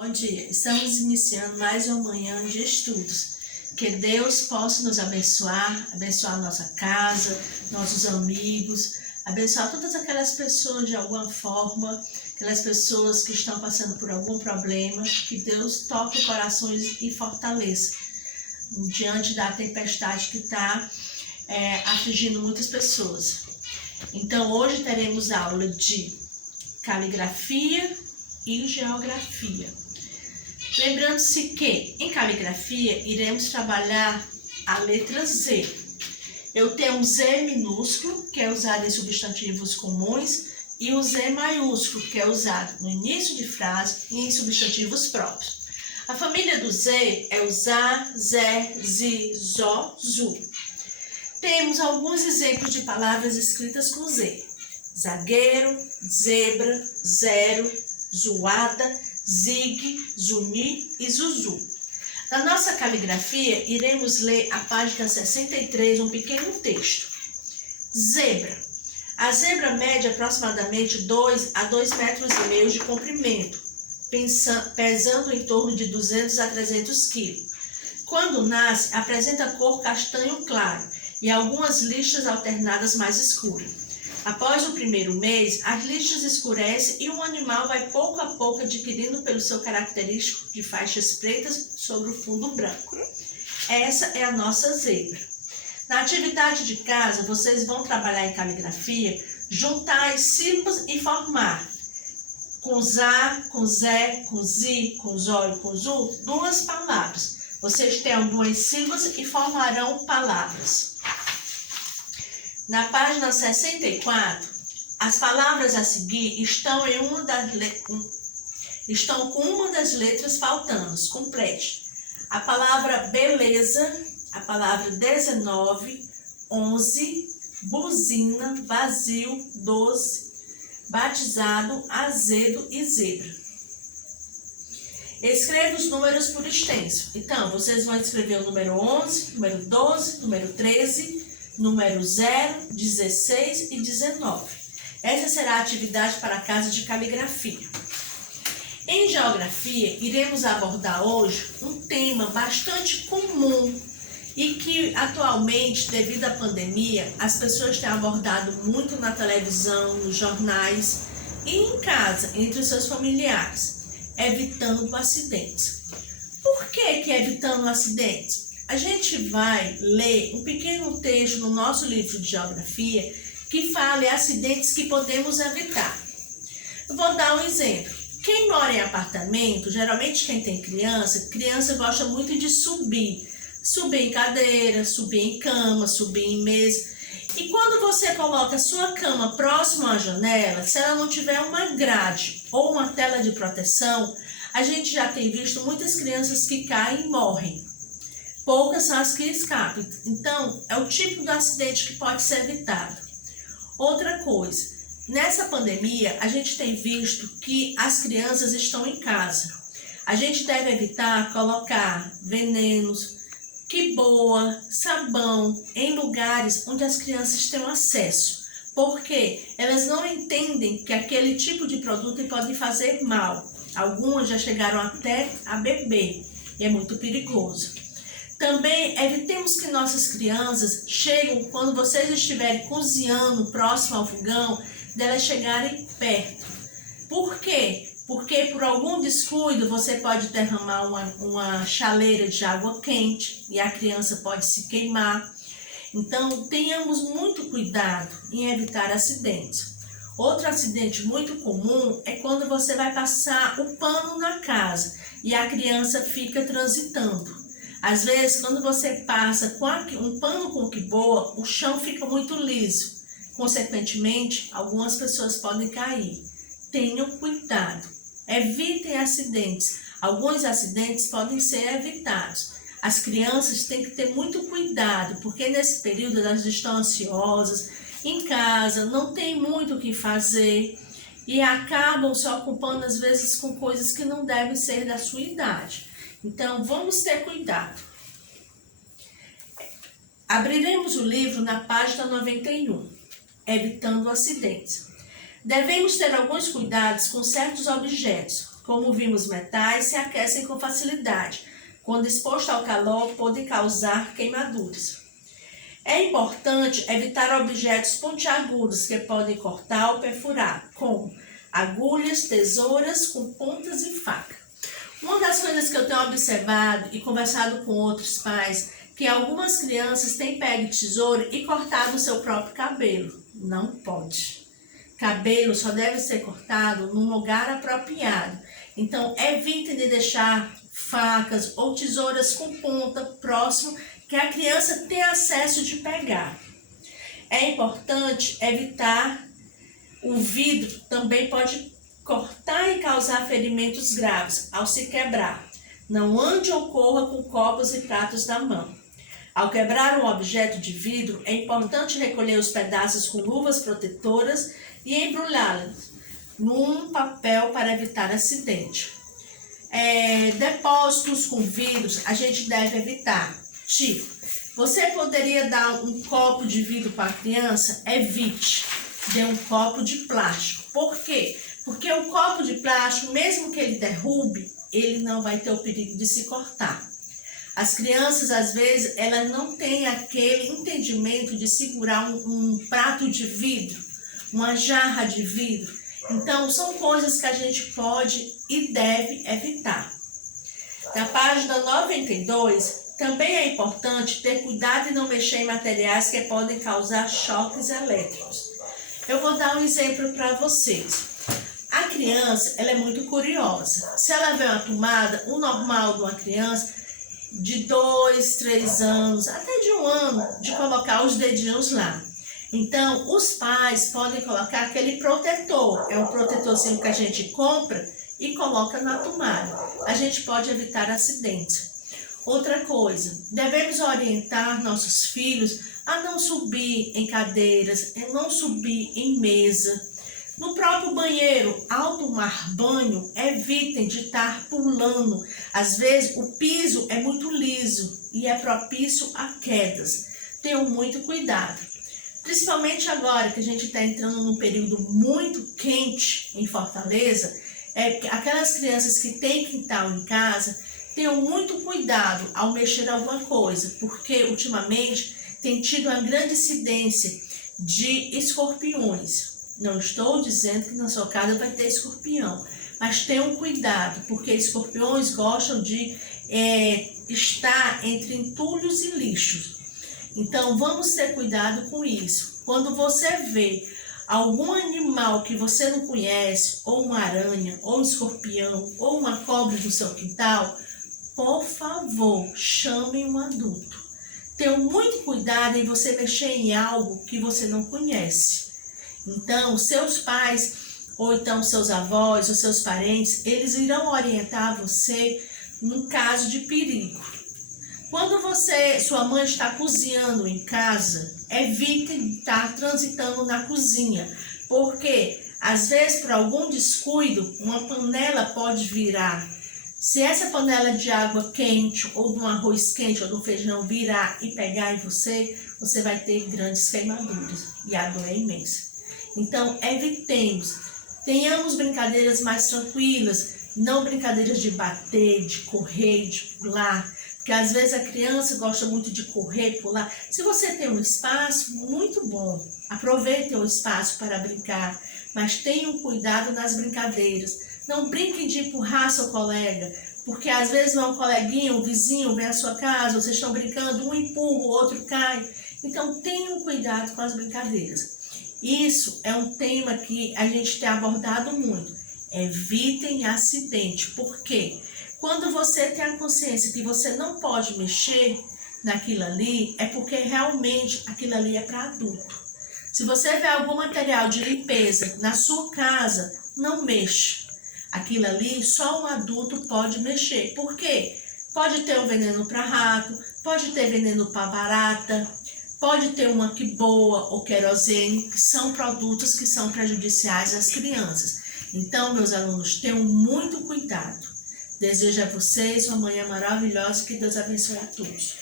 Bom dia, estamos iniciando mais uma manhã de estudos. Que Deus possa nos abençoar, abençoar nossa casa, nossos amigos, abençoar todas aquelas pessoas de alguma forma, aquelas pessoas que estão passando por algum problema, que Deus toque corações e fortaleça diante da tempestade que está afligindo muitas pessoas. Então hoje teremos aula de caligrafia e geografia. Lembrando-se que em caligrafia iremos trabalhar a letra Z. Eu tenho um Z minúsculo, que é usado em substantivos comuns, e o Z maiúsculo, que é usado no início de frase e em substantivos próprios. A família do Z é o ZA, Zé, ZI, ZO, ZU. Temos alguns exemplos de palavras escritas com Z. Zagueiro, zebra, zero, zoada, zig, zuni e zuzu. Na nossa caligrafia, iremos ler a página 63, um pequeno texto. Zebra. A zebra mede aproximadamente 2 a 2,5 metros de comprimento, pesando em torno de 200 a 300 kg. Quando nasce, apresenta cor castanho claro e algumas listras alternadas mais escuras. Após o primeiro mês, as listras escurecem e o animal vai pouco a pouco adquirindo pelo seu característico de faixas pretas sobre o fundo branco. Essa é a nossa zebra. Na atividade de casa, vocês vão trabalhar em caligrafia, juntar as sílabas e formar com ZA, com Zé, com ZI, com ZO e com ZU, duas palavras. Vocês terão duas sílabas e formarão palavras. Na página 64, as palavras a seguir estão com uma das letras faltando. Complete. A palavra beleza, a palavra 19, 11, buzina, vazio, 12, batizado, azedo e zebra. Escreva os números por extenso. Então, vocês vão escrever o número 11, número 12, número 13, número 0, 16 e 19. Essa será a atividade para a casa de caligrafia. Em geografia, iremos abordar hoje um tema bastante comum e que atualmente, devido à pandemia, as pessoas têm abordado muito na televisão, nos jornais e em casa, entre os seus familiares, evitando acidentes. Por que evitando acidentes? A gente vai ler um pequeno texto no nosso livro de geografia que fala em acidentes que podemos evitar. Eu vou dar um exemplo. Quem mora em apartamento, geralmente quem tem criança gosta muito de subir em cadeira, subir em cama, subir em mesa. E quando você coloca a sua cama próximo à janela, se ela não tiver uma grade ou uma tela de proteção, a gente já tem visto muitas crianças que caem e morrem. Poucas são as que escapam. Então, é o tipo de acidente que pode ser evitado. Outra coisa, nessa pandemia, a gente tem visto que as crianças estão em casa. A gente deve evitar colocar venenos, quiboa, sabão em lugares onde as crianças têm acesso. Porque elas não entendem que aquele tipo de produto pode fazer mal. Algumas já chegaram até a beber e é muito perigoso. Também evitemos que nossas crianças cheguem, quando vocês estiverem cozinhando próximo ao fogão, delas chegarem perto. Por quê? Porque por algum descuido você pode derramar uma chaleira de água quente e a criança pode se queimar. Então tenhamos muito cuidado em evitar acidentes. Outro acidente muito comum é quando você vai passar o pano na casa e a criança fica transitando. Às vezes, quando você passa um pano com quiboa, o chão fica muito liso. Consequentemente, algumas pessoas podem cair. Tenham cuidado. Evitem acidentes. Alguns acidentes podem ser evitados. As crianças têm que ter muito cuidado, porque nesse período elas estão ansiosas, em casa, não tem muito o que fazer e acabam se ocupando, às vezes, com coisas que não devem ser da sua idade. Então, vamos ter cuidado. Abriremos o livro na página 91, evitando acidentes. Devemos ter alguns cuidados com certos objetos, Como vimos, metais se aquecem com facilidade. Quando exposto ao calor, podem causar queimaduras. É importante evitar objetos pontiagudos que podem cortar ou perfurar, como agulhas, tesouras com pontas e faca. Uma das coisas que eu tenho observado e conversado com outros pais, que algumas crianças têm pego tesoura e cortado o seu próprio cabelo. Não pode. Cabelo só deve ser cortado num lugar apropriado. Então, evitem de deixar facas ou tesouras com ponta próximo que a criança tenha acesso de pegar. É importante evitar o vidro, também pode cortar e causar ferimentos graves ao se quebrar. Não ande ou corra com copos e pratos na mão. Ao quebrar um objeto de vidro, é importante recolher os pedaços com luvas protetoras e embrulhá-los num papel para evitar acidente. Depósitos com vidros a gente deve evitar. Tipo, você poderia dar um copo de vidro para a criança? Evite. Dê um copo de plástico. Por quê? Porque o copo de plástico, mesmo que ele derrube, ele não vai ter o perigo de se cortar. As crianças, às vezes, elas não têm aquele entendimento de segurar um prato de vidro, uma jarra de vidro. Então, são coisas que a gente pode e deve evitar. Na página 92, também é importante ter cuidado e não mexer em materiais que podem causar choques elétricos. Eu vou dar um exemplo para vocês. A criança, ela é muito curiosa. Se ela vê uma tomada, o normal de uma criança de 2, 3 anos, até de 1 ano, de colocar os dedinhos lá. Então, os pais podem colocar aquele protetor. É um protetorzinho que a gente compra e coloca na tomada. A gente pode evitar acidentes. Outra coisa, devemos orientar nossos filhos a não subir em cadeiras, a não subir em mesa. No próprio banheiro, ao tomar banho, evitem de estar pulando. Às vezes, o piso é muito liso e é propício a quedas. Tenham muito cuidado. Principalmente agora que a gente está entrando num período muito quente em Fortaleza, aquelas crianças que têm quintal em casa, tenham muito cuidado ao mexer alguma coisa, porque ultimamente tem tido uma grande incidência de escorpiões. Não estou dizendo que na sua casa vai ter escorpião, mas tenham cuidado, porque escorpiões gostam de estar entre entulhos e lixos. Então, vamos ter cuidado com isso. Quando você vê algum animal que você não conhece, ou uma aranha, ou um escorpião, ou uma cobra no seu quintal, por favor, chame um adulto. Tenha muito cuidado em você mexer em algo que você não conhece. Então, seus pais, ou então seus avós, ou seus parentes, eles irão orientar você no caso de perigo. Quando sua mãe está cozinhando em casa, evite estar transitando na cozinha, porque às vezes por algum descuido, uma panela pode virar. Se essa panela de água quente, ou de um arroz quente, ou do feijão virar e pegar em você, você vai ter grandes queimaduras e a dor é imensa. Então, evitemos, tenhamos brincadeiras mais tranquilas, não brincadeiras de bater, de correr, de pular, porque às vezes a criança gosta muito de correr, pular. Se você tem um espaço, muito bom, aproveite o espaço para brincar, mas tenham cuidado nas brincadeiras. Não brinquem de empurrar seu colega, porque às vezes um coleguinha, um vizinho vem à sua casa, vocês estão brincando, um empurra, o outro cai. Então, tenham cuidado com as brincadeiras. Isso é um tema que a gente tem abordado muito. Evitem acidente. Por quê? Quando você tem a consciência que você não pode mexer naquilo ali, é porque realmente aquilo ali é para adulto. Se você vê algum material de limpeza na sua casa, não mexa. Aquilo ali só um adulto pode mexer. Por quê? Pode ter um veneno para rato, pode ter veneno para barata, pode ter uma quiboa ou querosene, que são produtos que são prejudiciais às crianças. Então, meus alunos, tenham muito cuidado. Desejo a vocês uma manhã maravilhosa, que Deus abençoe a todos.